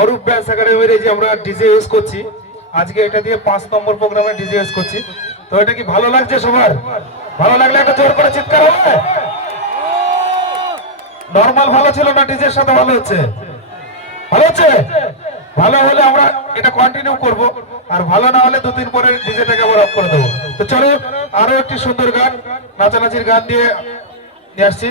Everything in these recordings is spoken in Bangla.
অরূপ ডান্স একাডেমির এই যে আমরা ডিজে ইউজ করছি, আজকে এটা দিয়ে 5 নম্বর প্রোগ্রামে ডিজে ইউজ করছি। তো এটা কি ভালো লাগছে সবার? ভালো লাগলে একটা জোর করে চিৎকার হবে। নরমাল ভালো ছিল না, ডিজের সাথে ভালো হচ্ছে? ভালো হচ্ছে। ভালো হলে আমরা এটা কন্টিনিউ করব, আর ভালো না হলে 2 দিন পরে ডিজেটাকে আবার অফ করে দেবো। তো চলো আরো একটি সুন্দর গান, নাচানাচির গান দিয়ে নিয়ে আসছি।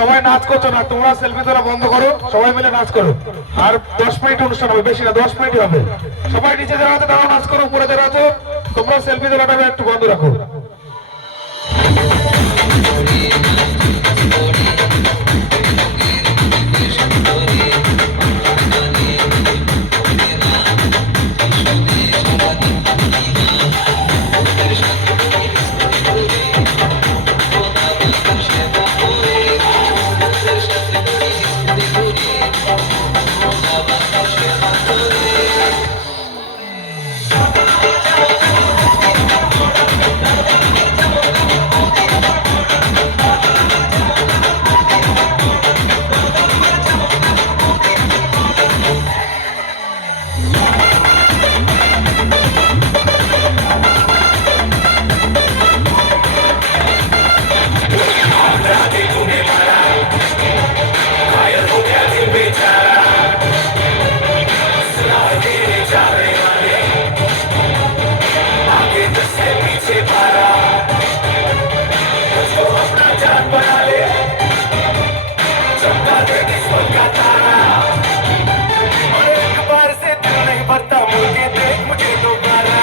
সবাই নাচ করছো না, তোমরা সেলফি তোলা বন্ধ করো, সবাই মিলে নাচ করো। আর 10 মিনিট অনুষ্ঠান হবে, বেশি না, 10 মিনিট হবে। সবাই নিচে যারা আছে তারাও নাচ করো, উপরে যারা আছো তোমরা সেলফি তোলাটা একটু বন্ধ রাখো। मुझे दोबारा